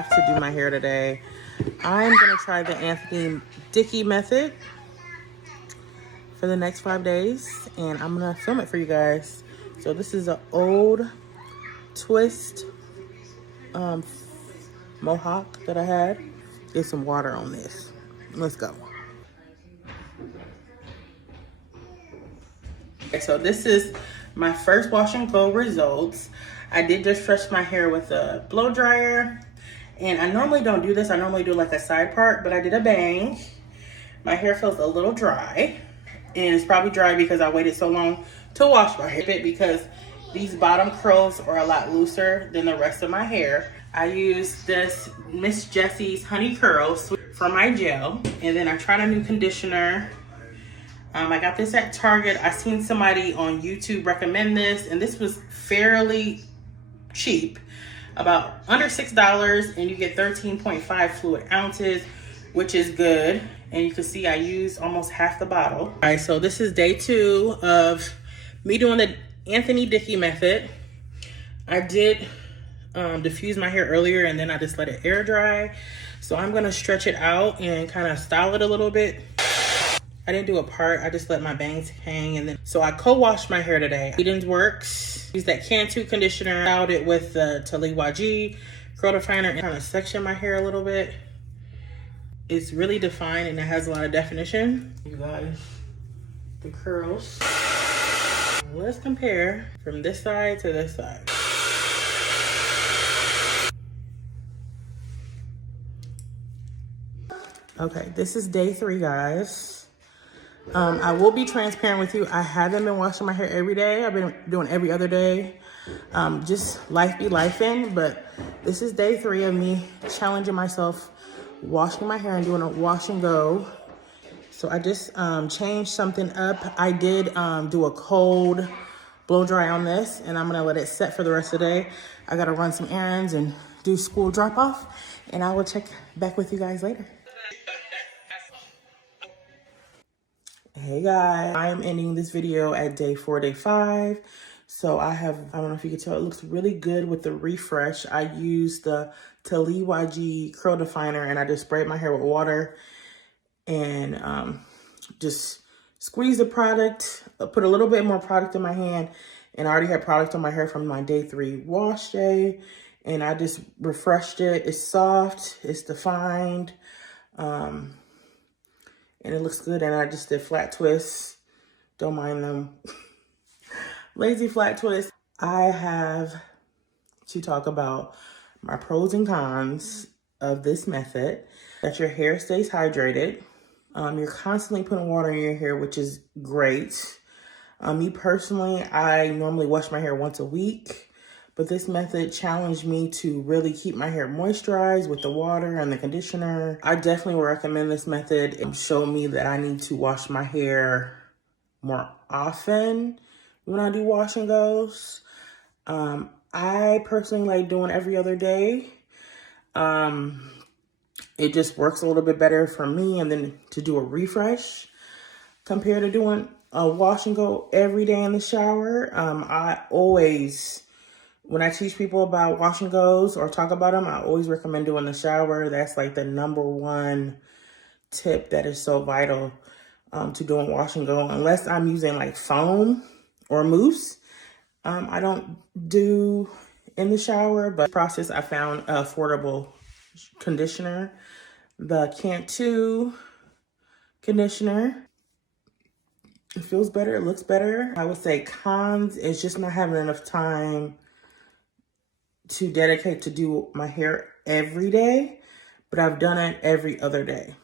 have to do my hair today. I'm gonna try the Anthony Dickey method for the next 5 days, and I'm gonna film it for you guys. So this is an old twist mohawk that I had. Get some water on this. Let's go. Okay, so this is my first wash and go results. I did just stretch my hair with a blow dryer, and I normally don't do this. I normally do like a side part, but I did a bang. My hair feels a little dry, and it's probably dry because I waited so long to wash my hair, because these bottom curls are a lot looser than the rest of my hair. I used this Miss Jessie's Honey Curls for my gel, and then I tried a new conditioner. I got this at Target. I seen somebody on YouTube recommend this, and this was fairly cheap, about under $6, and you get 13.5 fluid ounces, which is good. And you can see I used almost half the bottle. All right, so this is day 2 of me doing the Anthony Dickey method. I did diffuse my hair earlier, and then I just let it air dry. So I'm gonna stretch it out and kind of style it a little bit. I didn't do a part, I just let my bangs hang, and then so I co-washed my hair today. Eden's Works, use that Cantu conditioner, styled it with the 𝗪𝗪𝗧𝗖𝗛 curl definer, and kind of section my hair a little bit. It's really defined and it has a lot of definition. You guys, the curls. Let's compare from this side to this side. Okay, this is day 3, guys. I will be transparent with you. I haven't been washing my hair every day. I've been doing every other day. Just life be lifing, but this is day 3 of me challenging myself, washing my hair and doing a wash and go. So I just changed something up. I did do a cold blow dry on this, and I'm gonna let it set for the rest of the day. I gotta run some errands and do school drop off, and I will check back with you guys later. Hey guys, I am ending this video at day 4, day 5. So I don't know if you can tell, it looks really good with the refresh. I used the 𝗪𝗪𝗧𝗖𝗛 curl definer, and I just sprayed my hair with water and just squeeze the product, put a little bit more product in my hand, and I already had product on my hair from my day 3 wash day, and I just refreshed it. It's soft, it's defined, and it looks good. And I just did flat twists. Don't mind them. Lazy flat twists. I have to talk about my pros and cons of this method. That your hair stays hydrated. You're constantly putting water in your hair, which is great. Me personally, I normally wash my hair once a week, but this method challenged me to really keep my hair moisturized with the water and the conditioner. I definitely would recommend this method. It showed me that I need to wash my hair more often when I do wash and goes. I personally like doing every other day. It just works a little bit better for me, and then to do a refresh compared to doing a wash and go every day in the shower. I always, when I teach people about wash and goes or talk about them, I always recommend doing the shower. That's like the #1 tip that is so vital to doing wash and go. Unless I'm using like foam or mousse, I don't do in the shower. But process, I found an affordable conditioner, the Cantu conditioner. It feels better, it looks better. I would say cons is just not having enough time to dedicate to do my hair every day, but I've done it every other day.